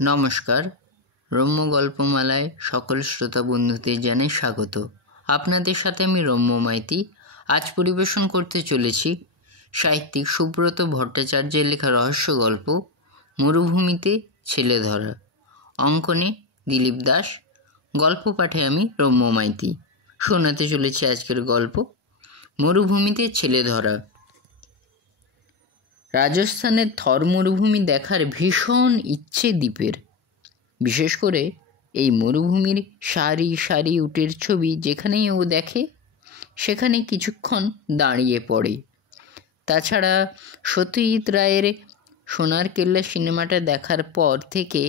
নমস্কার, রম্য গল্পমালায় সকল শ্রোতা বন্ধুদের জানাই স্বাগত। আপনাদের সাথে আমি রম্য মাইতি আজ পরিবেশন করতে চলেছি সাহিত্যিক সুব্রত ভট্টাচার্যের লেখা রহস্য গল্প মরুভূমিতে ছেলে ধরা। অঙ্কনে দিলীপ দাস, গল্প পাঠে আমি রম্য মাইতি। শোনাতে চলেছি আজকের গল্প মরুভূমিতে ছেলে ধরা। রাজস্থানের থর মরুভূমি দেখার ভীষণ ইচ্ছে দ্বীপের। বিশেষ করে এই মরুভূমির সারি সারি উটের ছবি যেখানেই ও দেখে সেখানে কিছুক্ষণ দাঁড়িয়ে পড়ে। তাছাড়া সত্যজিৎ রায়ের সোনার কেল্লা সিনেমাটা দেখার পর থেকে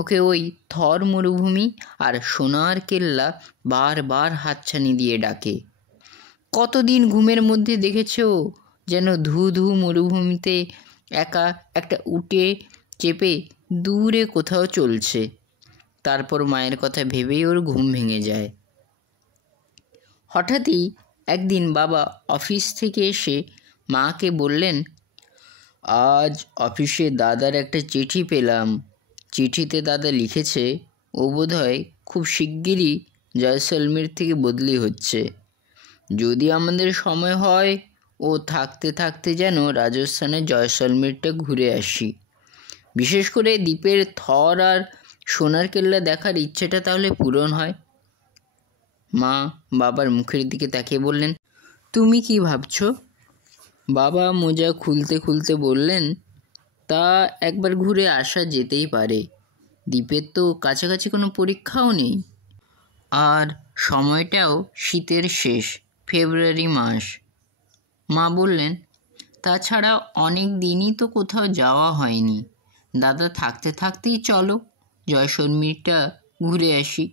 ওকে ওই থর মরুভূমি আর সোনার কেল্লা বারবার হাতছানি দিয়ে ডাকে। কতদিন ঘুমের মধ্যে দেখেছে ও যেন ধু ধু মরুভূমিতে একা একটা উটে চেপে দূরে কোথাও চলছে। তারপর মায়ের কথা ভেবেই ওর ঘুম ভেঙে যায়। হঠাৎই একদিন বাবা অফিস থেকে এসে মাকে বললেন, আজ অফিসে দাদার একটা চিঠি পেলাম। চিঠিতে দাদা লিখেছে ও বোধহয় খুব শিগগিরই জয়সলমীর থেকে বদলি হচ্ছে। যদি আমাদের সময় হয় ও থাকতে থাকতে যেন রাজস্থানের জয়সলমীরটা ঘুরে আসি। বিশেষ করে দ্বীপের থর আর সোনার কেল্লা দেখার ইচ্ছেটা তাহলে পূরণ হয়। মা বাবার মুখের দিকে তাকিয়ে বললেন, তুমি কি ভাবছো? বাবা মোজা খুলতে খুলতে বললেন, তা একবার ঘুরে আসা যেতেই পারে। দ্বীপের তো কাছাকাছি কোনো পরীক্ষাও নেই, আর সময়টাও শীতের শেষ, ফেব্রুয়ারি মাস। মা বললেন, তাছাড়া অনেক দিনই তো কোথাও যাওয়া হয়নি। দাদা থাকতে থাকতেই চলো জয়সলমীরটা ঘুরে আসি।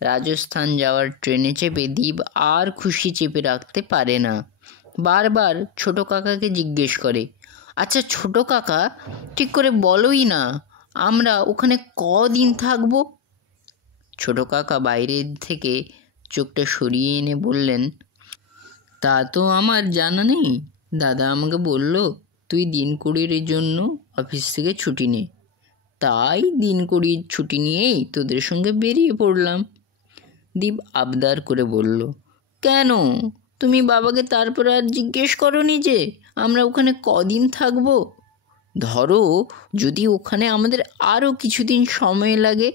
রাজস্থান যাওয়ার ট্রেনে চেপে দ্বীপ আর খুশি চেপে রাখতে পারে না। বারবার ছোট কাকাকে জিজ্ঞেস করে, আচ্ছা ছোট কাকা, ঠিক করে বলোই না, আমরা ওখানে কদিন থাকবো? ছোট কাকা বাইরে থেকে চোখটা সরিয়ে এনে বললেন, তা তো আমার জানা নেই। দাদা আমাকে বলল তুই দিন কুড়ির জন্য অফিস থেকে ছুটি নে। তাই দিন কুড়ির ছুটি নিয়েই তোদের সঙ্গে বেরিয়ে পড়লাম। দীপ আবদার করে বলল, কেন তুমি বাবাকে তারপর আর জিজ্ঞেস করনি যে আমরা ওখানে কদিন থাকবো? ধরো যদি ওখানে আমাদের আরও কিছুদিন সময় লাগে,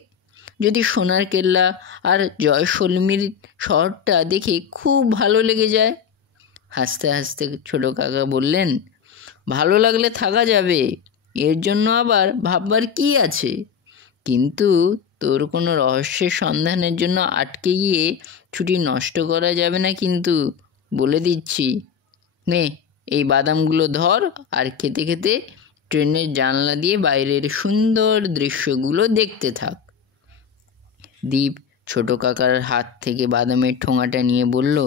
যদি সোনার কেল্লা আর জয়সলমীর শহরটা দেখে খুব ভালো লেগে যায়। হাসতে হাসতে ছোট কাকা বললেন, ভালো লাগলে থাকা যাবে, এর জন্য আবার ভাববার কি আছে? কিন্তু তোর কোনো রহস্যের সন্ধানের জন্য আটকে গিয়ে ছুটি নষ্ট করা যাবে না কিন্তু, বলে দিচ্ছি। নে এই বাদামগুলো ধর আর খেতে খেতে ট্রেনের জানলা দিয়ে বাইরের সুন্দর দৃশ্যগুলো দেখতে থাক। দীপ ছোট কাকার হাত থেকে বাদামের ঠোঙাটা নিয়ে বলল,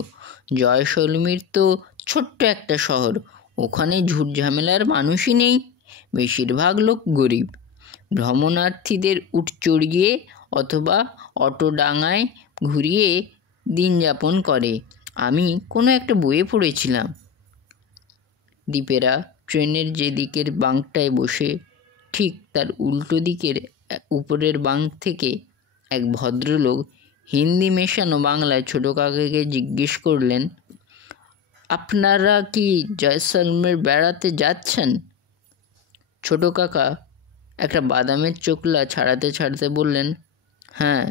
জয়সলমীর তো ছোট্ট একটা শহর, ওখানে ঝুট ঝামেলার মানুষই নেই, বেশিরভাগ লোক গরিব। ভ্রমণার্থীদের উট চড়িয়ে অথবা অটো ডাঙায় ঘুরিয়ে দিন যাপন করে, আমি কোনো একটা বইয়ে পড়েছিলাম। দ্বীপেরা ট্রেনের যে দিকের বাঙ্কটায় বসে ঠিক তার উল্টো দিকের উপরের বাঙ্ক থেকে এক ভদ্রলোক হিন্দি মেশানো বাংলায় ছোট কাকাকে জিজ্ঞেস করলেন, আপনারা কি জয়সলমের বেড়াতে যাচ্ছেন? ছোট কাকা একটা বাদামের চোকলা ছাড়াতে ছাড়াতে বললেন, হ্যাঁ,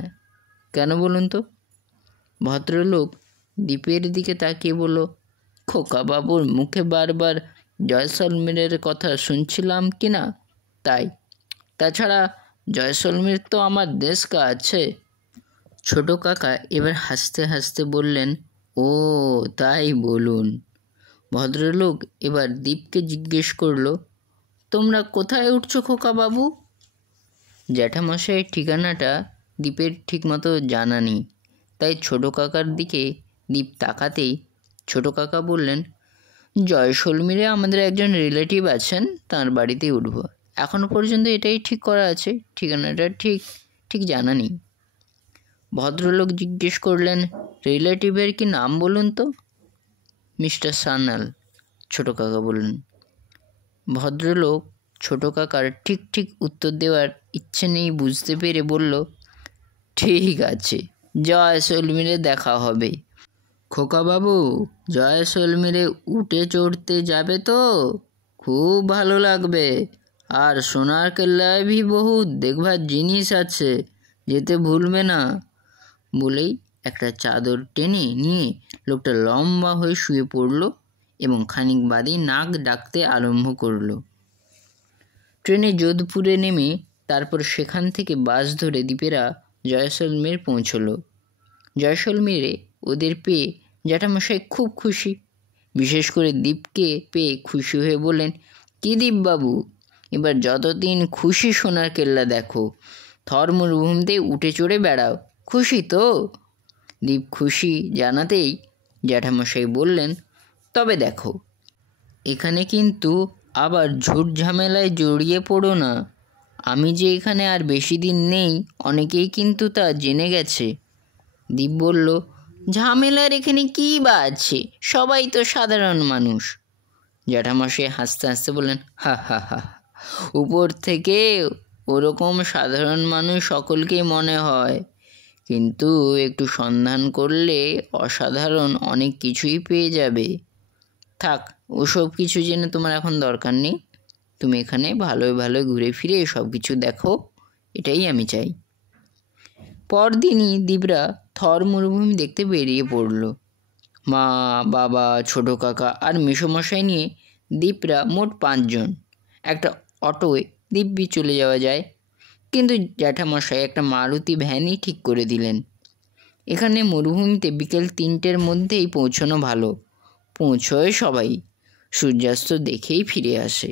কেন বলুন তো? ভদ্রলোক দ্বীপের দিকে তাকিয়ে বলল, খোকা বাবুর মুখে বারবার জয়সলমীরের কথা শুনছিলাম কি না, তাই। তাছাড়া জয়সলমীর তো আমার দেশকা আছে। ছোট কাকা এবার হাসতে হাসতে বললেন, ও তাই বলুন। ভদ্রলোক এবার দীপকে জিজ্ঞেস করলো, তোমরা কোথায় উঠছো খোকা বাবু? জ্যাঠামশাইয়ের ঠিকানাটা দীপের ঠিকমতো জানা নেই, তাই ছোট কাকার দিকে দীপ তাকাতেই ছোট কাকা বললেন, জয়সলমীরে আমাদের একজন রিলেটিভ আছেন, তার বাড়িতে উঠব। এখনও পর্যন্ত এটাই ঠিক করা আছে, ঠিকানাটা ঠিক জানা নেই। ভদ্রলোক জিজ্ঞেস করলেন, রিলেটিভের কি নাম বলুন তো? মিস্টার সান্যাল, ছোট কাকা বললেন। ভদ্রলোক ছোট কাকার ঠিক ঠিক উত্তর দেওয়ার ইচ্ছে নেই বুঝতে পেরে বলল, ঠিক আছে, জয়সলমীরে দেখা হবে। খোকাবাবু, জয়সলমীরে উঠে চড়তে যাবে তো? খুব ভালো লাগবে। আর সোনার কেল্লায় ভি বহুত দেখবার জিনিস আছে, যেতে ভুলবে না। বলেই একটা চাদর টেনে নিয়ে লোকটা লম্বা হয়ে শুয়ে পড়ল এবং খানিক বাদেই নাক ডাকতে আরম্ভ করল। ট্রেনে যোধপুরে নেমে তারপর সেখান থেকে বাস ধরে দ্বীপেরা জয়সলমীর পৌঁছল। জয়সলমীরে ওদের পেয়ে জ্যাঠামশাই খুব খুশি। বিশেষ করে দ্বীপকে পেয়ে খুশি হয়ে বললেন, কি দ্বীপবাবু, এবার যতদিন খুশি সোনার কেল্লা দেখো, থর মরুভূমিতে উঠে চড়ে বেড়াও, খুশি তো? দ্বীপ খুশি জানাতেই জ্যাঠামশাই বললেন, তবে দেখো, এখানে কিন্তু আবার ঝুট ঝামেলায় জড়িয়ে পড়ো না। আমি যে এখানে আর বেশি দিন নেই, অনেকেই কিন্তু তা জেনে গেছে। দ্বীপ বলল, ঝামেলার এখানে কী বা আছে, সবাই তো সাধারণ মানুষ। জ্যাঠামশাই হাসতে হাসতে বললেন, হা হা হা, উপর থেকে ওরকম সাধারণ মানুষ সকলকেই মনে হয়, কিন্তু একটু সন্ধান করলে অসাধারণ অনেক কিছুই পেয়ে যাবে। থাক, ওসব কিছু জেনে তোমার এখন দরকার নেই। তুমি এখানে ভালোই ভালোই ঘুরে ফিরে সব কিছু দেখো, এটাই আমি চাই। পরদিনই দ্বীপরা থর মরুভূমি দেখতে বেরিয়ে পড়ল। মা, বাবা, ছোট কাকা আর মেসোমশাই নিয়ে দ্বীপরা মোট 5 জন। একটা অটোয় দিব্যি চলে যাওয়া যায়, কিন্তু জ্যাঠামশাই একটা মারুতি ভ্যানই ঠিক করে দিলেন। এখানে মরুভূমিতে বিকেল 3টের মধ্যেই পৌঁছানো ভালো। পৌঁছয় সবাই, সূর্যাস্ত দেখেই ফিরে আসে।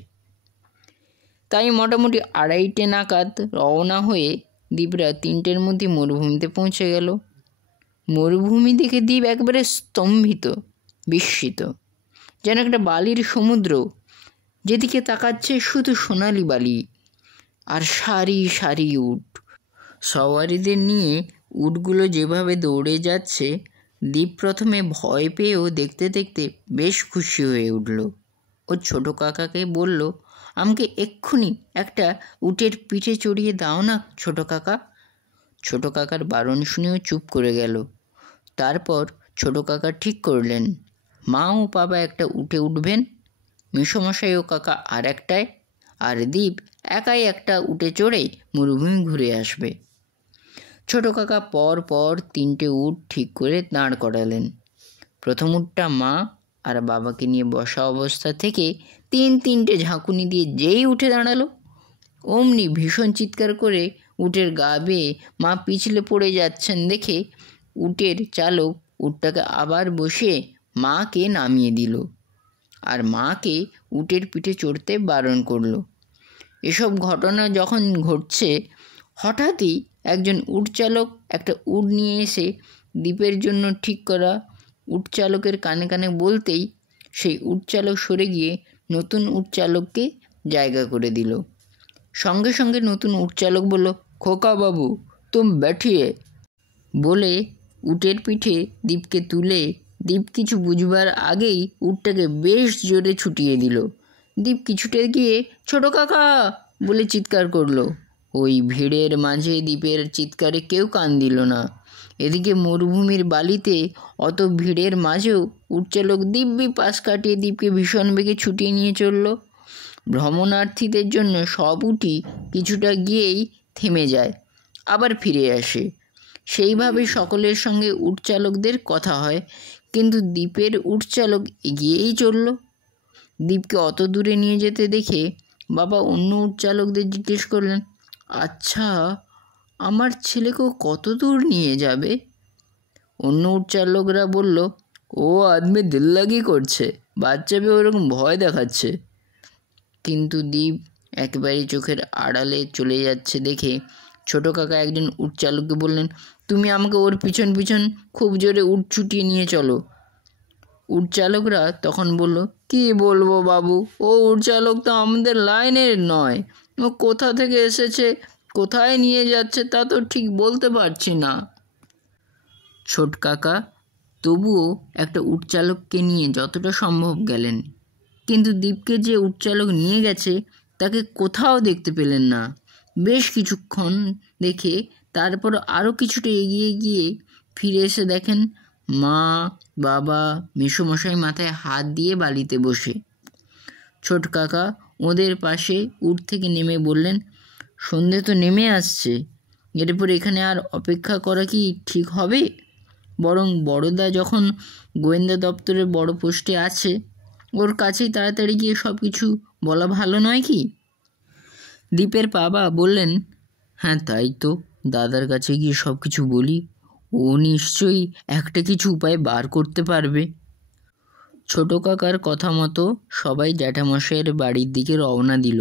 তাই মোটামুটি 2:30 নাগাদ রওনা হয়ে দ্বীপরা 3টের মধ্যে মরুভূমিতে পৌঁছে গেল। মরুভূমি দেখে দ্বীপ একবারে স্তম্ভিত, বিস্মিত, যেন একটা বালির সমুদ্র, যেদিকে তাকাচ্ছে শুধু সোনালি বালি আর সারি সারি উট। সওয়ারিদের নিয়ে উটগুলো যেভাবে দৌড়ে যাচ্ছে, দ্বীপ প্রথমে ভয় পেয়েও দেখতে দেখতে বেশ খুশি হয়ে উঠল। ও ছোট কাকাকে বলল, আমাকে এক্ষুনি একটা উটের পিঠে চড়িয়ে দাও না ছোট কাকা। ছোট কাকার বারণ শুনেও চুপ করে গেল। তারপর ছোট কাকা ঠিক করলেন, মা ও বাবা একটা উটে উঠবেন, মেসোমশাই ও কাকা আর একটায়, আর দ্বীপ একাই একটা উটে চড়ে মরুভূমি ঘুরে আসবে। ছোট কাকা পর পর 3টে উট ঠিক করে দাঁড় করালেন। প্রথম উটটা মা আর বাবাকে নিয়ে বসা অবস্থা থেকে 3টে ঝাঁকুনি দিয়ে যেই উঠে দাঁড়ালো, অমনি ভীষণ চিৎকার করে উটের গা বেয়ে মা পিছলে পড়ে যাচ্ছেন দেখে উটের চালক উটটাকে আবার বসিয়ে মাকে নামিয়ে দিল আর মাকে উটের পিঠে চড়তে বারণ করল। এসব ঘটনা যখন ঘটছে, হঠাৎই একজন উট চালক একটা উট নিয়ে এসে দ্বীপের জন্য ঠিক করা উট চালকের কানে কানে বলতেই সেই উট চালক সরে গিয়ে নতুন উট চালককে জায়গা করে দিল। সঙ্গে সঙ্গে নতুন উট চালক বলল, খোকা বাবু, তুম बैठिए বলে উটের পিঠে দ্বীপকে তুলে দ্বীপ কিছু বুঝবার আগেই উটটাকে বেশ জোরে ছুটিয়ে দিল। দ্বীপ কিছুটা গিয়ে ছোট কাকা বলে চিৎকার করলো। ওই ভিড়ের মাঝে দ্বীপের চিৎকারে কেউ কান দিল না। এদিকে মরুভূমির বালিতে অত ভিড়ের মাঝেও উটচালক দিব্যি পাশ কাটিয়ে দ্বীপকে ভীষণ বেগে ছুটিয়ে নিয়ে চলল। ভ্রমণার্থীদের জন্য সব উটই কিছুটা গিয়েই থেমে যায়, আবার ফিরে আসে। সেইভাবে সকলের সঙ্গে উটচালকদের কথা হয়, কিন্তু দ্বীপের উটচালক এগিয়েই চলল। দ্বীপকে অত দূরে নিয়ে যেতে দেখে বাবা অন্য উটচালকদের জিজ্ঞেস করলেন, আচ্ছা, আমার ছেলেকেও কত দূর নিয়ে যাবে? অন্য উটচালকরা বলল, ও আদমি দিল্লাগি করছে, বাচ্চা পেয়ে ওরকম ভয় দেখাচ্ছে। কিন্তু দ্বীপ একেবারেই চোখের আড়ালে চলে যাচ্ছে দেখে ছোট কাকা একজন উট চালককে বললেন, তুমি আমাকে ওর পিছন পিছন খুব জোরে উট ছুটিয়ে নিয়ে চলো। উট চালকরা তখন বলল, কি বলবো বাবু, ও উট চালক তো আমাদের লাইনের নয়, ও কোথা থেকে এসেছে, কোথায় নিয়ে যাচ্ছে তা তো ঠিক বলতে পারছি না। ছোট কাকা তবুও একটা উট চালককে নিয়ে যতটা সম্ভব গেলেন, কিন্তু দ্বীপকে যে উটচালক নিয়ে গেছে তাকে কোথাও দেখতে পেলেন না। বেশ কিছুক্ষণ দেখে তারপর আরও কিছুটা এগিয়ে গিয়ে ফিরে এসে দেখেন মা, বাবা, মেসোমশাই মাথায় হাত দিয়ে বালিতে বসে। ছোট কাকা ওদের পাশে উঠ থেকে নেমে বললেন, সন্ধে তো নেমে আসছে, এরপর এখানে আর অপেক্ষা করা কি ঠিক হবে? বরং বড়দা যখন গোয়েন্দা দপ্তরের বড় পোস্টে আছে, ওর কাছেই তাড়াতাড়ি গিয়ে সব কিছু বলা ভালো নয় কি? দীপের বাবা বললেন, হ্যাঁ তাই তো, দাদার কাছে গিয়ে সব কিছু বলি, ও নিশ্চয়ই একটা কিছু উপায় বার করতে পারবে। ছোট কাকার কথা মতো সবাই জ্যাঠামশাইয়ের বাড়ির দিকে রওনা দিল।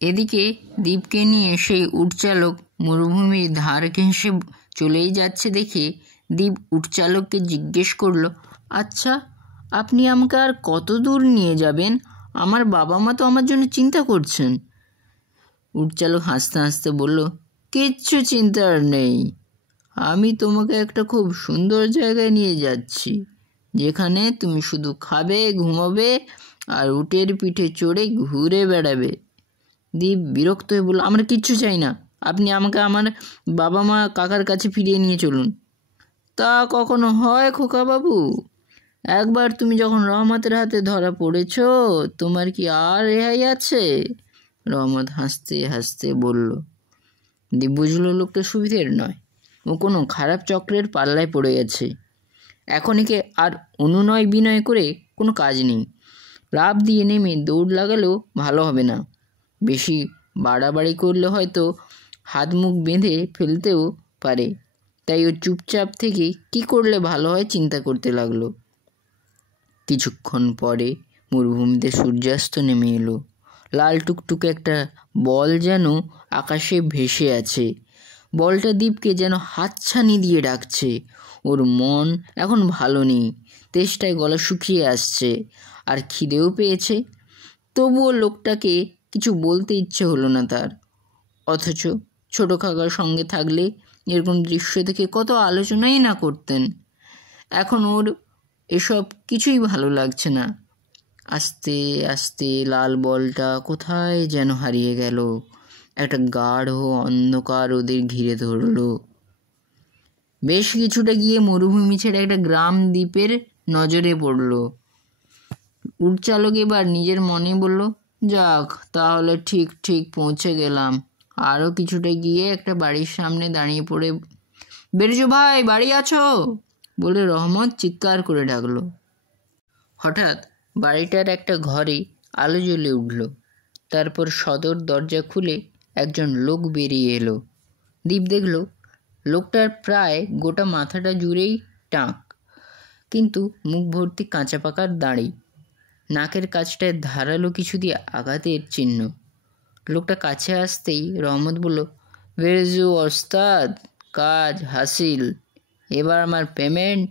এদিকে দীপকে নিয়ে সেই উটচালক মরুভূমির ধার ঘেঁষে চলেই যাচ্ছে দেখে দীপ উটচালককে জিজ্ঞেস করলো, আচ্ছা, আপনি আমাকে আর কত দূর নিয়ে যাবেন? আমার বাবা মা তো আমার জন্য চিন্তা করছেন। উটচালক হাসতে হাসতে বলল, কিচ্ছু চিন্তার নেই, আমি তোমাকে একটা খুব সুন্দর জায়গায় নিয়ে যাচ্ছি, যেখানে তুমি শুধু খাবে, ঘুমাবে আর উটের পিঠে চড়ে ঘুরে বেড়াবে। দীপ বিরক্ত হয়ে বলল, আমরা কিচ্ছু চাই না, আপনি আমাকে আমার বাবা মা কাকার কাছে ফিরিয়ে নিয়ে চলুন। তা কখনো হয় খোকাবাবু? একবার তুমি যখন রহমতের হাতে ধরা পড়েছ, তোমার কি আর রেহাই আছে? রহমত হাসতে হাসতে বলল। দীপ বুঝলো লোকটা সুবিধের নয়, ও কোনো খারাপ চক্রের পাল্লায় পড়ে গেছে। এখন একে আর অনুনয় বিনয় করে কোনো কাজ নেই। লাফ দিয়ে নেমে দৌড় লাগালেও ভালো হবে না, বেশি বাড়াবাড়ি করলে হয়তো হাত মুখ বেঁধে ফেলতেও পারে। তাই ও চুপচাপ থেকে কি করলে ভালো হয় চিন্তা করতে লাগলো। কিছুক্ষণ পরে মরুভূমিতে সূর্যাস্ত নেমে এলো। লাল টুকটুকে একটা বল যেন আকাশে ভেসে আছে। বলটা দীপকে যেন হাতছানি দিয়ে ডাকছে। ওর মন এখন ভালো নেই, তেষ্টায় গলা শুকিয়ে আসছে আর খিদেও পেয়েছে। তবুও লোকটাকে কিছু বলতে ইচ্ছে হলো না তার। অথচ ছোট কাকার সঙ্গে থাকলে এরকম দৃশ্য দেখে কত আলোচনাই না করতেন। এখন ওর এসব কিছুই ভালো লাগছে না। আস্তে আস্তে লাল বলটা কোথায় যেন হারিয়ে গেল। একটা গাঢ় অন্ধকার ওদের ঘিরে ধরলো। বেশ কিছুটা গিয়ে মরুভূমি ছেড়ে একটা গ্রাম দ্বীপের নজরে পড়ল। উটচালক এবার নিজের মনে বলল, যাক, তাহলে ঠিক ঠিক পৌঁছে গেলাম। আরও কিছুটা গিয়ে একটা বাড়ির সামনে দাঁড়িয়ে পড়ে, বেরজু ভাই, বাড়ি আছো? বলে রহমত চিৎকার করে ডাকলো। হঠাৎ বাড়িটার একটা ঘরে আলো জ্বলে উঠল। তারপর সদর দরজা খুলে একজন লোক বেরিয়ে এলো। দীপ দেখল লোকটার প্রায় গোটা মাথাটা জুড়েই টাক, কিন্তু মুখ ভর্তি কাঁচা পাকার দাড়ি, নাকের কাছটায় ধারালো কিছু দিয়ে আঘাতের চিহ্ন। লোকটা কাছে আসতেই রহমত বলল, বেরজু ওস্তাদ, কাজ হাসিল, এবার আমার পেমেন্ট।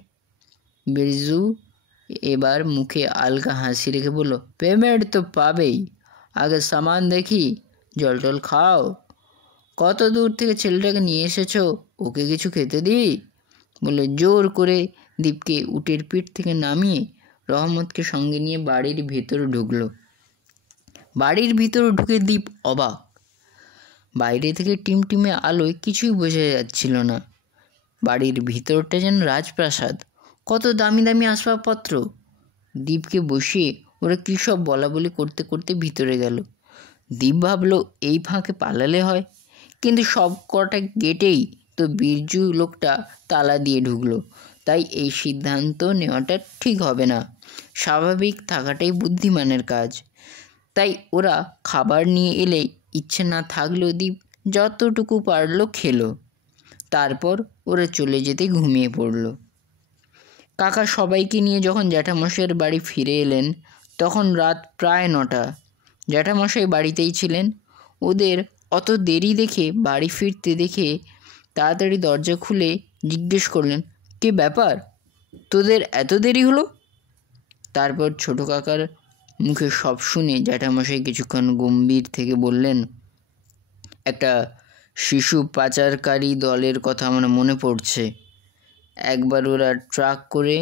বেরজু এবার মুখে আলগা হাসি রেখে বলল, পেমেন্ট তো পাবেই, আগে সামান দেখি, জল টল খাও। কত দূর থেকে ছেলেটাকে নিয়ে এসেছো, ওকে কিছু খেতে দিই? বলে জোর করে দীপকে উটের পিঠ থেকে নামিয়ে রহমতকে সঙ্গে নিয়ে বাড়ির ভেতরে ঢুকলো। বাড়ির ভিতরে ঢুকে দীপ অবাক। বাইরে থেকে টিমটিমে আলোয় কিছুই বোঝা যাচ্ছিল না। বাড়ির ভিতরটা যেন রাজপ্রাসাদ, কত দামি দামি আসবাবপত্র। দীপকে বসিয়ে ওরা কী সব বলা বলি করতে করতে ভিতরে গেল। দীপ ভাবলো এই ফাঁকে পালালে হয়, কিন্তু সব কটা গেটেই তো বিরজু লোকটা তালা দিয়ে ঢুকলো। তাই এই সিদ্ধান্ত নেওয়াটা ঠিক হবে না, স্বাভাবিক থাকাটাই বুদ্ধিমানের কাজ। তাই ওরা খাবার নিয়ে এলে ইচ্ছে না থাকলেও দীপ যতটুকু পারলো খেলো। তারপর ওরা চলে যেতে ঘুমিয়ে পড়ল। কাকা সবাইকে নিয়ে যখন জ্যাঠামশাইয়ের বাড়ি ফিরে এলেন তখন রাত প্রায় 9টা। জ্যাঠামশাই বাড়িতেই ছিলেন। ওদের অত দেরি দেখে বাড়ি ফিরতে দেখে তাড়াতাড়ি দরজা খুলে জিজ্ঞেস করলেন, কী ব্যাপার, তোদের এত দেরি হলো? তারপর ছোট কাকার মুখে সব শুনে জ্যাঠামশাই কিছুক্ষণ গম্ভীর থেকে বললেন, একটা শিশু পাচারকারী দলের কথা আমার মনে পড়ছে। একবার ওরা ট্রাক করে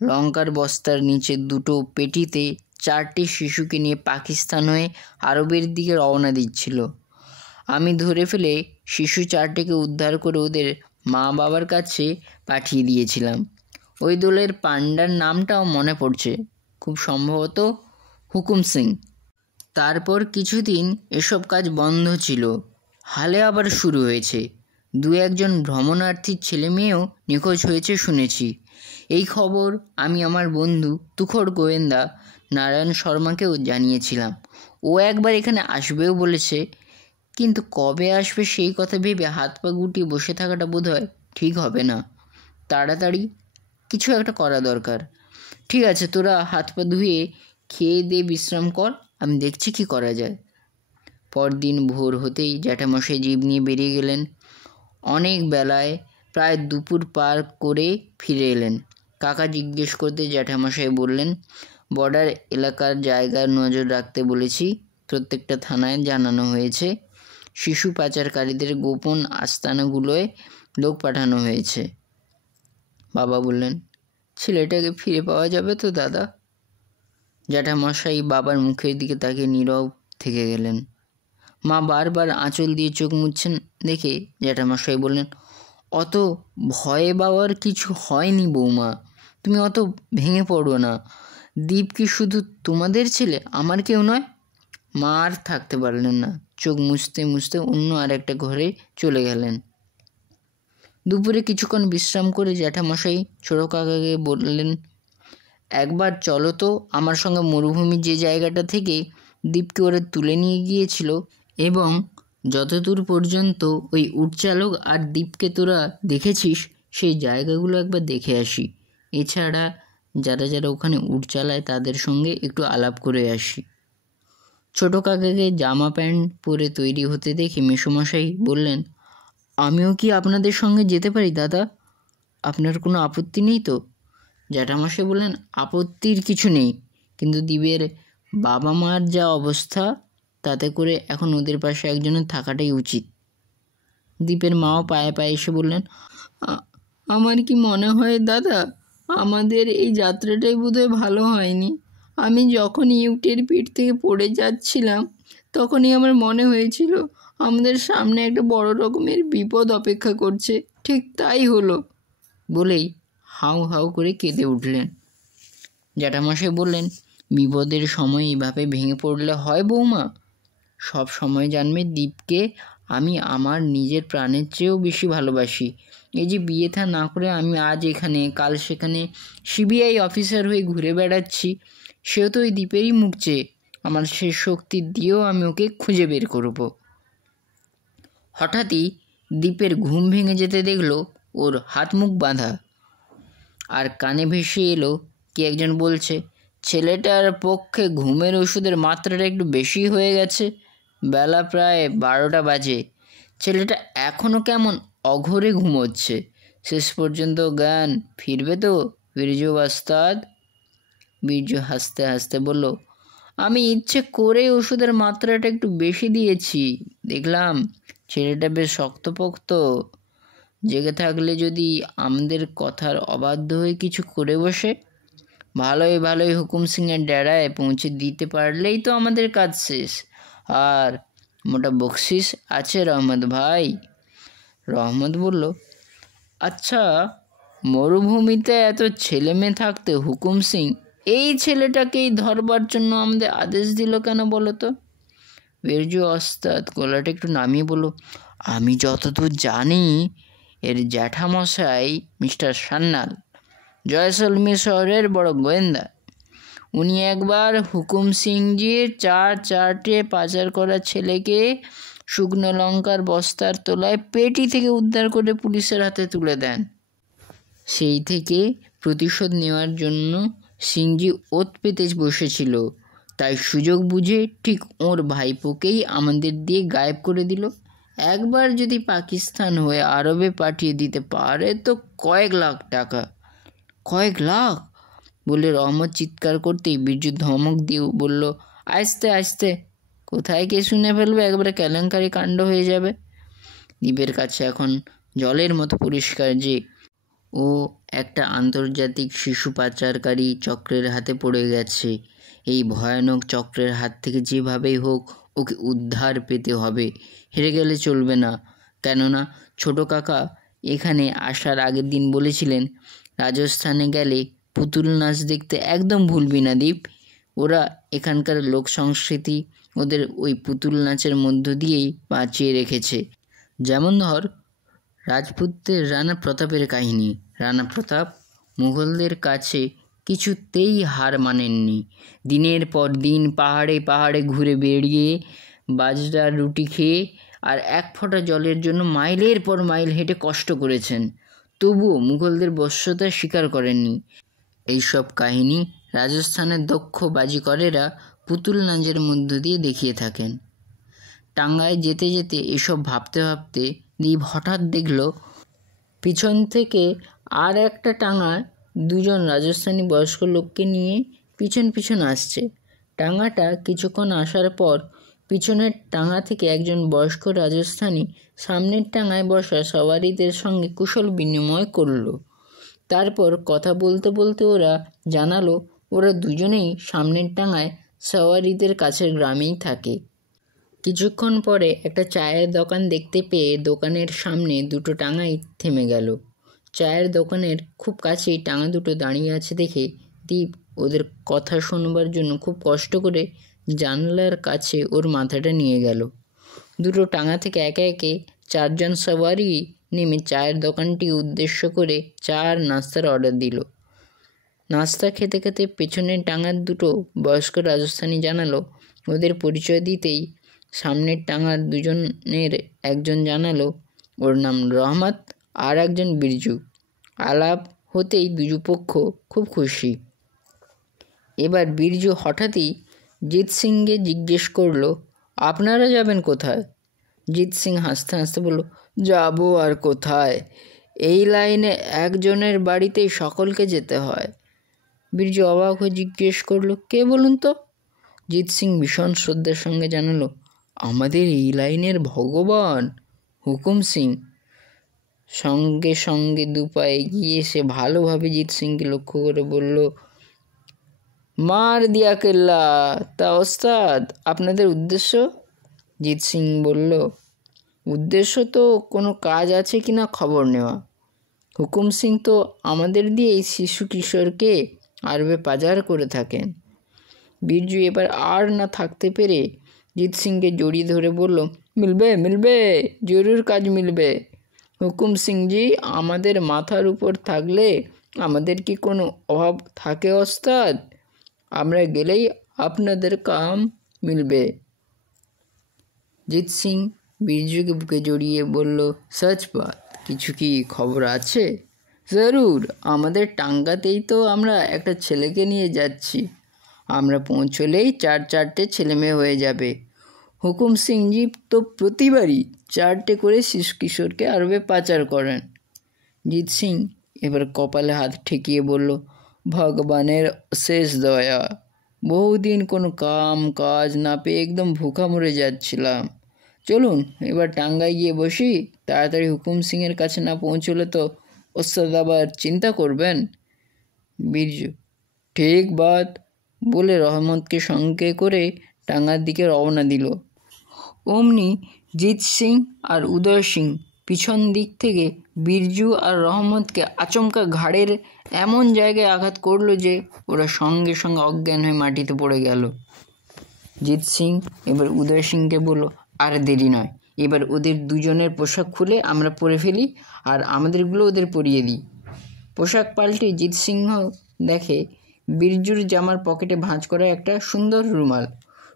লঙ্কার বস্তার নিচে দুটো পেটিতে 4টি শিশুকে নিয়ে পাকিস্তান হয়ে আরবের দিকে রওনা দিচ্ছিল। আমি ধরে ফেলে শিশু 4টিকে উদ্ধার করে ওদের মা বাবার কাছে পাঠিয়ে দিয়েছিলাম। ওই দলের পান্ডার নামটাও মনে পড়ছে, খুব সম্ভবত হুকুম সিং। তারপর কিছুদিন এসব কাজ বন্ধ ছিল, হালে আবার শুরু হয়েছে। 2-1জন ভ্রমণার্থীর ছেলে মেয়েও নিখোঁজ হয়েছে শুনেছি। এই খবর আমি আমার বন্ধু তুখোড় গোয়েন্দা নারায়ণ শর্মাকেও জানিয়েছিলাম। ও একবার এখানে আসবেও বলেছে, কিন্তু কবে আসবে সেই কথা ভেবে হাত পা গুটিয়ে বসে থাকাটা বোধহয় ঠিক হবে না। তাড়াতাড়ি কিছু একটা করা দরকার। ঠিক আছে, তোরা হাত পা ধুয়ে খেয়ে দিয়ে বিশ্রাম কর, আমি দেখছি কি করা যায়। পরদিন ভোর হতেই জ্যাঠামশাই জিপ নিয়ে বেরিয়ে গেলেন। অনেক বেলায়, প্রায় দুপুর পার করে ফিরে এলেন। কাকা জিজ্ঞেস করতে জ্যাঠামশাই বললেন, বর্ডার এলাকার জায়গার নজর রাখতে বলেছি, প্রত্যেকটা থানায় জানানো হয়েছে। শিশু পাচারকারীদের গোপন আস্তানাগুলোয় লোক পাঠানো হয়েছে। বাবা বললেন, ছেলেটাকে ফিরে পাওয়া যাবে তো দাদা? জ্যাঠামশাই বাবার মুখের দিকে তাকিয়ে নীরব থেকে গেলেন। মা বারবার আঁচল দিয়ে চোখ মুছছেন দেখে জ্যাঠামশাই বললেন, অত ভয়ে পাওয়ার কিছু হয়নি বৌমা, তুমি অত ভেঙে পড়ো না। দীপ কি শুধু তোমাদের ছেলে, আমার কেউ নয়? মা আর থাকতে পারলেন না, চোখ মুছতে মুছতে অন্য আরেকটা ঘরে চলে গেলেন। দুপুরে কিছুক্ষণ বিশ্রাম করে জ্যাঠামশাই ছোটো কাকাকে বললেন, একবার চলো তো আমার সঙ্গে মরুভূমির যে জায়গাটা থেকে দীপকে ওরা তুলে নিয়ে গিয়েছিল, এবং যতদূর পর্যন্ত ওই উটচালক আর দীপকে তোরা দেখেছিস সেই জায়গাগুলো একবার দেখে আসি। এছাড়া যারা যারা ওখানে উট চালায় তাদের সঙ্গে একটু আলাপ করে আসি। ছোটো কাকাকে জামা প্যান্ট পরে তৈরি হতে দেখে মেসোমশাই বললেন, আমিও কি আপনাদের সঙ্গে যেতে পারি দাদা? আপনার কোনো আপত্তি নেই তো? জ্যাঠামশাই বললেন, আপত্তির কিছু নেই, কিন্তু দীপের বাবা মার যা অবস্থা, তাতে করে এখন ওদের পাশে একজনের থাকাটাই উচিত। দীপের মাও পায়ে পায়ে এসে বললেন, আমার কি মনে হয় দাদা, আমাদের এই যাত্রাটাই বোধহয় ভালো হয়নি। আমি যখন ইউটের পিঠ থেকে পড়ে যাচ্ছিলাম তখনই আমার মনে হয়েছিল আমাদের সামনে একটা বড় রকমের বিপদ অপেক্ষা করছে। ঠিক তাই হলো। বলেই হাউ হাউ করে কেঁদে উঠলেন। জ্যাঠামশাই বললেন, বিপদের সময় এইভাবে ভেঙে পড়লে হয় বৌমা? সব সময় জানবে দীপকে আমি আমার নিজের প্রাণের চেয়েও বেশি ভালোবাসি। এই যে বিয়ে থা না করে আমি আজ এখানে কাল সেখানে সিবিআই অফিসার হয়ে ঘুরে বেড়াচ্ছি, সেও তো ওই দীপেরই মুখ চেয়ে। আমার সে শক্তি দিয়েও আমি ওকে খুঁজে বের করব। হঠাৎই দীপের ঘুম ভেঙে যেতে দেখলো ওর হাত মুখ বাঁধা, আর কানে ভেসে এলো কি একজন বলছে, ছেলেটার পক্ষে ঘুমের ওষুধের মাত্রাটা একটু বেশি হয়ে গেছে। বেলা প্রায় 12টা বাজে, ছেলেটা এখনও কেমন অঘোরে ঘুমোচ্ছে। শেষ পর্যন্ত জ্ঞান ফিরবে তো বীরজু ওস্তাদ? বীরজু হাসতে হাসতে বলল, আমি ইচ্ছে করেই ওষুধের মাত্রাটা একটু বেশি দিয়েছি। দেখলাম ছেলেটা বেশ শক্তপোক্ত, জেগে থাকলে যদি আমাদের কথার অবাধ্য হয়ে কিছু করে বসে, ভালোই ভালোই হুকুম সিংয়ের ডেরায় পৌঁছে দিতে পারলেই তো আমাদের কাজ শেষ। আর মোটা বকশিস আছে রহমত ভাই। রহমত বলল, আচ্ছা, মরুভূমিতে এত ছেলে মেয়ে থাকতে হুকুম সিং এই ছেলেটাকেই ধরবার জন্য আমাদের আদেশ দিল কেন বলো তো? বীরজু ওস্তাদ গলাটা একটু নামিয়ে বলল, আমি যতদূর জানি এর জ্যাঠামশাই মিস্টার সান্যাল জয়সলমীর শহরের বড় গোয়েন্দা। উনি একবার হুকুম সিংজির 4 পাচার করা ছেলেকে শুকনো লঙ্কার বস্তার তলায় পেটি থেকে উদ্ধার করে পুলিশের হাতে তুলে দেন। সেই থেকে প্রতিশোধ নেওয়ার জন্য সিংজি ওত পেতে বসেছিল, তাই সুযোগ বুঝে ঠিক ওর ভাইপোকেই আমাদের দিয়ে গায়েব করে দিল। একবার যদি পাকিস্তান হয়ে আরবে পাঠিয়ে দিতে পারে তো কয়েক লাখ টাকা। কয়েক লাখ বলে রহমত চিৎকার করতেই বীরজু ধমক দিয়ে বলল, আস্তে আস্তে, কোথায় কে শুনে ফেলবে, একবারে কেলেঙ্কারি কাণ্ড হয়ে যাবে। দ্বীপের কাছে এখন জলের মতো পরিষ্কার যে ও একটা আন্তর্জাতিক শিশু পাচারকারী চক্রের হাতে পড়ে গেছে। এই ভয়ানক চক্রের হাত থেকে যেভাবেই হোক ওকে উদ্ধার পেতে হবে। হেরে গেলে চলবে না। কেননা ছোট কাকা এখানে আসার আগের দিন বলেছিলেন, রাজস্থানে গেলে পুতুল নাচ দেখতে একদম ভুলবি না দীপ। ওরা এখানকার লোক সংস্কৃতি ওদের ওই পুতুল নাচের মধ্য দিয়েই বাঁচিয়ে রেখেছে। যেমন ধর রাজপুতদের রানা প্রতাপের কাহিনী। রানা প্রতাপ মুঘলদের কাছে কিছুতেই হার মানেননি। দিনের পর দিন পাহাড়ে পাহাড়ে ঘুরে বেড়িয়ে বাজরার রুটি খেয়ে আর এক ফোঁটা জলের জন্য মাইলের পর মাইল হেঁটে কষ্ট করেছেন, তবুও মুঘলদের বশ্যতা স্বীকার করেননি। এইসব কাহিনী রাজস্থানের দক্ষ বাজিকরেরা পুতুল নাচের মধ্য দিয়ে দেখিয়ে থাকেন। টাঙ্গায় যেতে যেতে এসব ভাবতে ভাবতে দীপ হঠাৎ দেখল পিছন থেকে আর একটা টাঙ্গায় দুজন রাজস্থানী বয়স্ক লোককে নিয়ে পিছন পিছন আসছে। টাঙ্গাটা কিছুক্ষণ আসার পর পিছনের টাঙ্গা থেকে একজন বয়স্ক রাজস্থানী সামনের টাঙ্গায় বসা সওয়ারিদের সঙ্গে কুশল বিনিময় করল। তারপর কথা বলতে বলতে ওরা জানালো ওরা দুজনেই সামনের টাঙ্গায় সওয়ারিদের কাছের গ্রামেই থাকে। কিছুক্ষণ পরে একটা চায়ের দোকান দেখতে পেয়ে দোকানের সামনে দুটো টাঙ্গাই থেমে গেল। চায়ের দোকানের খুব কাছেই টাঙ্গা দুটো দাঁড়িয়ে আছে দেখে দীপ ওদের কথা শুনবার জন্য খুব কষ্ট করে জানলার কাছে ওর মাথাটা নিয়ে গেল। দুটো টাঙ্গা থেকে একে একে চারজন সওয়ারি নেমে চায়ের দোকানটি উদ্দেশ্য করে চা আর নাস্তার অর্ডার দিল। নাস্তা খেতে খেতে পেছনের টাঙ্গার দুটো বয়স্ক রাজস্থানী জানালো ওদের পরিচয় দিতেই সামনের টাঙ্গার দুজনের একজন জানালো ওর নাম রহমত আর একজন বিরজু। আলাপ হতেই দুজু পক্ষ খুব খুশি। এবার বিরজু হঠাৎই জিৎ সিংকে জিজ্ঞেস করলো, আপনারা যাবেন কোথায়? জিৎ সিং হাসতে হাসতে বলল, যাবো আর কোথায়, এই লাইনে একজনের বাড়িতেই সকলকে যেতে হয়। বিরজু অবাক হয়ে জিজ্ঞেস করলো, কে বলুন তো? জিৎ সিং ভীষণ শ্রদ্ধার সঙ্গে জানালো, আমাদের এই লাইনের ভগবান হুকুম সিং। সঙ্গে সঙ্গে দুপা এগিয়ে এসে ভালোভাবে জিৎ সিংকে লক্ষ্য করে বলল, মার দিয়া কেল্লা, তা ওস্তাদ আপনাদের উদ্দেশ্য? জিৎ সিং বলল, উদ্দেশ্য তো কোনো কাজ আছে কি না খবর নেওয়া। হুকুম সিং তো আমাদের দিয়ে এই শিশু কিশোরকে আরবে পাচার করে থাকেন। বিরজু এবার আর না থাকতে পেরে জিৎ সিংকে জড়িয়ে ধরে বলল, মিলবে মিলবে, জরুর কাজ মিলবে। হুকুম সিংজি আমাদের মাথার উপর থাকলে আমাদের কি কোনো অভাব থাকে ওস্তাদ? আমরা গেলেই আপনাদের কাম মিলবে। জিৎ সিং বিরজুকে বুকে জড়িয়ে বলল, সচ বাত, কিছু কি খবর আছে? জরুর, আমাদের টাঙ্গাতেই তো আমরা একটা ছেলেকে নিয়ে যাচ্ছি। আমরা পৌঁছলেই চারটে ছেলে মেয়ে হয়ে যাবে। হুকুম সিংজি তো প্রতিবারই 4টে করে শিশু কিশোরকে আরবে পাচার করেন। জিৎ সিং এবার কপালে হাত ঠেকিয়ে বলল, ভগবানের শেষ দয়া, বহুদিন কোনো কাম কাজ না পেয়ে একদম ভুখা মরে যাচ্ছিলাম। চলুন এবার টাঙ্গায় গিয়ে বসি, তাড়াতাড়ি হুকুম সিংয়ের কাছে না পৌঁছলে তো ওস্তাদ আবার চিন্তা করবেন। বিরজু, ঠিক বাত বলে রহমতকে সঙ্গে করে টাঙ্গার দিকে রওনা দিল। অমনি জিৎ সিং আর উদয় সিং পিছন দিক থেকে বিরজু আর রহমতকে আচমকা ঘাড়ের এমন জায়গায় আঘাত করলো যে ওরা সঙ্গে সঙ্গে অজ্ঞান হয়ে মাটিতে পড়ে গেল। জিৎ সিং এবার উদয় সিংকে বলল, আর দেরি নয়, এবার ওদের দুজনের পোশাক খুলে আমরা পরে ফেলি আর আমাদেরগুলো ওদের পরিয়ে দিই। পোশাক পাল্টে জিৎ সিংহ দেখে বিরজুর জামার পকেটে ভাঁজ করা একটা সুন্দর রুমাল।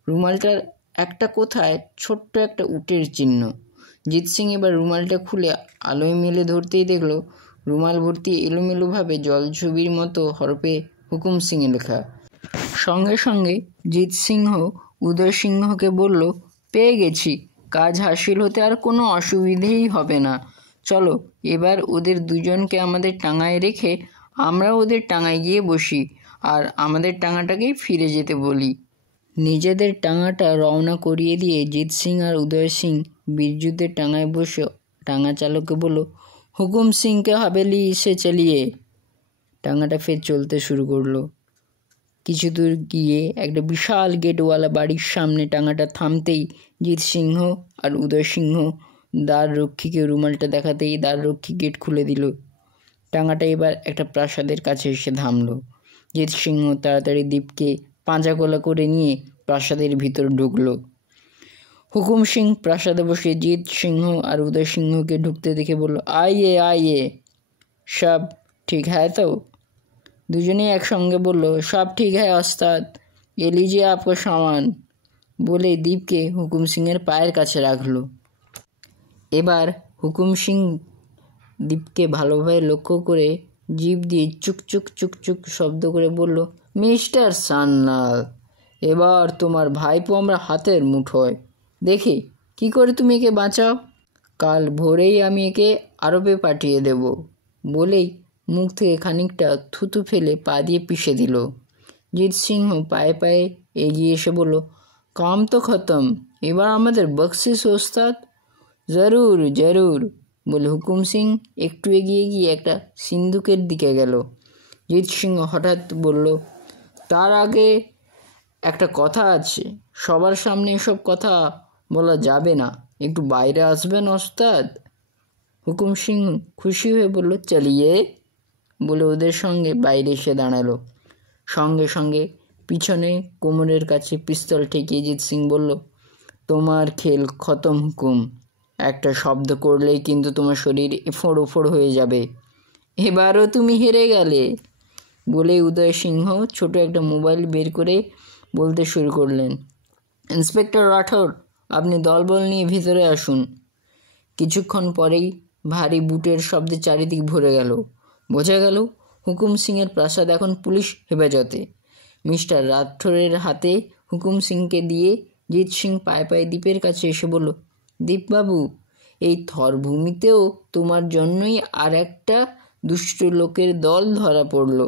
রুমালটার একটা কোথায় ছোট্ট একটা উটের চিহ্ন। জিৎ সিং এবার রুমালটা খুলে আলোয় মেলে ধরতেই দেখল রুমাল ভর্তি এলোমেলোভাবে জলছবির মতো হরফে হুকুম সিংয়ে লেখা। সঙ্গে সঙ্গে জিৎ সিংহ উদয় সিংহকে বলল, পেয়ে গেছি, কাজ হাসিল হতে আর কোনো অসুবিধেই হবে না। চলো এবার ওদের দুজনকে আমাদের টাঙায় রেখে আমরা ওদের টাঙায় গিয়ে বসি আর আমাদের টাঙাটাকেই ফিরে যেতে বলি। নিজেদের টাঙাটা রওনা করিয়ে দিয়ে জিৎ সিং আর উদয় সিং বিরজুদের টাঙায় বসে টাঙা চালককে বলল, হুকুম সিংকে হাভেলি সে চালিয়ে। টাঙাটা ফের চলতে শুরু করলো। কিছু দূর গিয়ে একটা বিশাল গেটওয়ালা বাড়ির সামনে টাঙাটা থামতেই জিৎ সিংহ আর উদয় সিংহ দ্বার রক্ষীকে রুমালটা দেখাতেই দ্বার রক্ষী গেট খুলে দিল। টাঙাটা এবার একটা প্রাসাদের কাছে এসে থামলো। জিৎ সিংহ তাড়াতাড়ি দীপকে পাঁজা করে নিয়ে প্রাসাদের ভিতর ঢুকলো। হুকুম সিং প্রাসাদে বসে জিৎ সিংহ আর উদয় সিংহকে ঢুকতে দেখে বলল, আইয়ে আইয়ে, সব ঠিক হ্যায় তো? দুজনেই একসঙ্গে বলল, সব ঠিক হ্যায় ওস্তাদ, এ লিজিয়ে আপকা সামান, বলে দীপকে হুকুম সিংয়ের পায়ের কাছে রাখলো। এবার হুকুম সিং দীপকে ভালোভাবে লক্ষ্য করে জিভ দিয়ে চুকচুক চুকচুক শব্দ করে বলল, মিস্টার সান্যাল, এবার তোমার ভাইপো আমরা হাতের মুঠোয়, দেখি কি করে তুমি একে বাঁচাও। কাল ভোরেই আমি একে আরবে পাঠিয়ে দেব। বলেই মুখ থেকে খানিকটা থুতু ফেলে পা দিয়ে পিষে দিল। জিৎ সিংহ পায়ে পায়ে এগিয়ে এসে বলল, কাম তো খতম, এবার আমাদের বকশিস ওস্তাদ। জরুর জরুর, বলে হুকুম সিং একটু এগিয়ে গিয়ে একটা সিন্দুকের দিকে গেল। জিৎ সিংহ হঠাৎ বলল, তার আগে একটা কথা আছে, সবার সামনে এসব কথা বলা যাবে না, একটু বাইরে আসবেন ওস্তাদ? হুকুম সিং খুশি হয়ে বলল, চালিয়ে, বলে ওদের সঙ্গে বাইরে এসে দাঁড়ালো। সঙ্গে সঙ্গে পিছনে কোমরের কাছে পিস্তল ঠেকিয়ে জিৎ সিং বলল, তোমার খেল খতম হুকুম, একটা শব্দ করলেই কিন্তু তোমার শরীর এফোড় ওফোড় হয়ে যাবে, এবারও তুমি হেরে গেলে। বলে উদয় সিংহ ছোট একটা মোবাইল বের করে বলতে শুরু করলেন, ইন্সপেক্টর রাঠোর, আপনি দলবল নিয়ে ভিতরে আসুন। কিছুক্ষণ পরেই ভারী বুটের শব্দে চারিদিক ভরে গেল। বোঝা গেল হুকুম সিংয়ের প্রাসাদ এখন পুলিশ হেফাজতে। মিস্টার রাঠোরের হাতে হুকুম সিংকে দিয়ে জিৎ সিং পায়ে পায়ে দ্বীপের কাছে এসে বলল, দীপবাবু, এই থরভূমিতেও তোমার জন্যই আর একটা দুষ্ট লোকের দল ধরা পড়ল।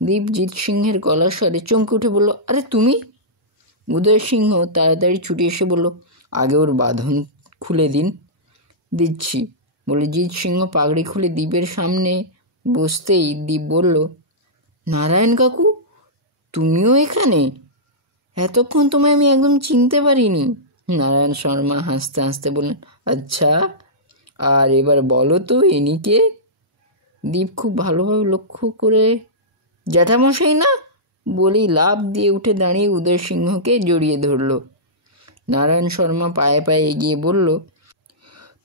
দীপ জিৎ সিংহের গলার স্বরে চমকে উঠে বলল, আরে তুমি? উদয় সিংহ তাড়াতাড়ি ছুটে এসে বলল, আগে ওর বাঁধন খুলে দিচ্ছি, বলে জিৎ সিংহ পাগড়ি খুলে দ্বীপের সামনে বসতেই দীপ বলল, নারায়ণ কাকু, তুমিও এখানে? এতক্ষণ তোমায় আমি একদম চিনতে পারিনি। নারায়ণ শর্মা হাসতে হাসতে বললেন, আচ্ছা, আর এবার বলো তো এনিকে? দীপ খুব ভালোভাবে লক্ষ্য করে, জ্যাঠামশাই না, বলেই লাফ দিয়ে উঠে দাঁড়িয়ে উদয় সিংহকে জড়িয়ে ধরল। নারায়ণ শর্মা পায়ে পায়ে এগিয়ে বলল,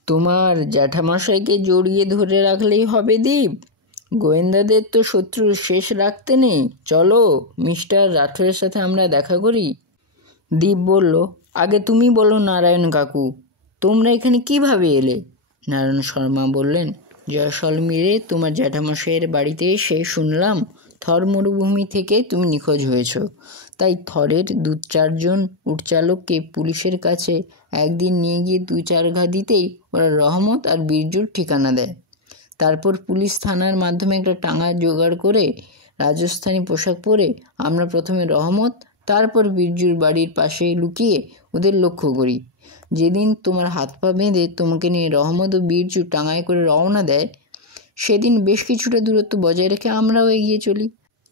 তোমার জ্যাঠামশাইকে জড়িয়ে ধরে রাখলেই হবে দীপ, গোয়েন্দাদের তো শত্রুর শেষ রাখতে নেই, চলো মিস্টার রাঠোরের সাথে আমরা দেখা করি। দীপ বলল, আগে তুমি বলো নারায়ণ কাকু, তোমরা এখানে কিভাবে এলে? নারায়ণ শর্মা বললেন, জয়সলমীরে তোমার জ্যাঠামশাইয়ের বাড়িতে এসে শুনলাম থর মরুভূমি থেকে তুমি নিখোঁজ হয়েছ। তাই থরের 2-4 উটচালককে পুলিশের কাছে একদিন নিয়ে গিয়ে 2-4 ঘা দিতেই ওরা রহমত আর বীরজুর ঠিকানা দেয়। তারপর পুলিশ থানার মাধ্যমে একটা টাঙা জোগাড় করে রাজস্থানী পোশাক পরে আমরা প্রথমে রহমত, তারপর বীরজুর বাড়ির পাশে লুকিয়ে ওদের লক্ষ্য করি। যেদিন তোমার হাত পা বেঁধে তোমাকে নিয়ে রহমত ও বীরজু টাঙায় করে রওনা দেয়, সেদিন বেশ কিছুটা দূরত্ব বজায় রেখে আমরাও এগিয়ে চলি।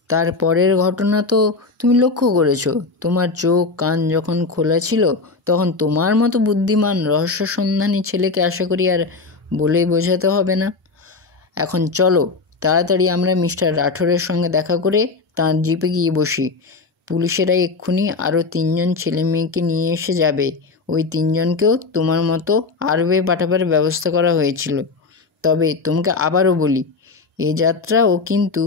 তারপরের ঘটনা তো তুমি লক্ষ্য করেছো। তোমার চোখ কান যখন খোলা ছিল, তখন তোমার মতো বুদ্ধিমান রহস্য সন্ধানী ছেলেকে আশা করি আর বলে বোঝাতে হবে না। এখন চলো তাড়াতাড়ি আমরা মিস্টার রাঠোরের সঙ্গে দেখা করে তাঁর জিপে গিয়ে বসি। পুলিশেরা এক্ষুনি আরও 3 ছেলে মেয়েকে নিয়ে এসে যাবে। ওই 3জনকেও তোমার মতো আরবে পাঠাবার ব্যবস্থা করা হয়েছিল। তবে তোমাকে আবারও বলি, এ যাত্রাও কিন্তু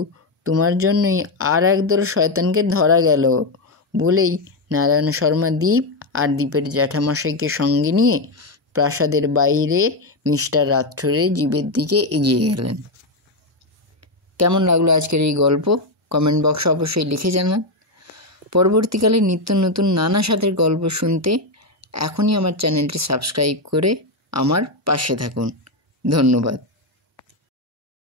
তোমার জন্যই আর একদল শয়তানকে ধরা গেল। বলেই নারায়ণ শর্মা দীপ আর দীপের জ্যাঠামশাইকে সঙ্গে নিয়ে প্রাসাদের বাইরে মিস্টার রাঠোরের জিপের দিকে এগিয়ে গেলেন। কেমন লাগলো আজকের এই গল্প? কমেন্ট বক্সে অবশ্যই লিখে জানান। পরবর্তীকালে নিত্য নতুন নানা স্বাদের গল্প শুনতে এখনই আমার চ্যানেলটি সাবস্ক্রাইব করে আমার পাশে থাকুন। ধন্যবাদ।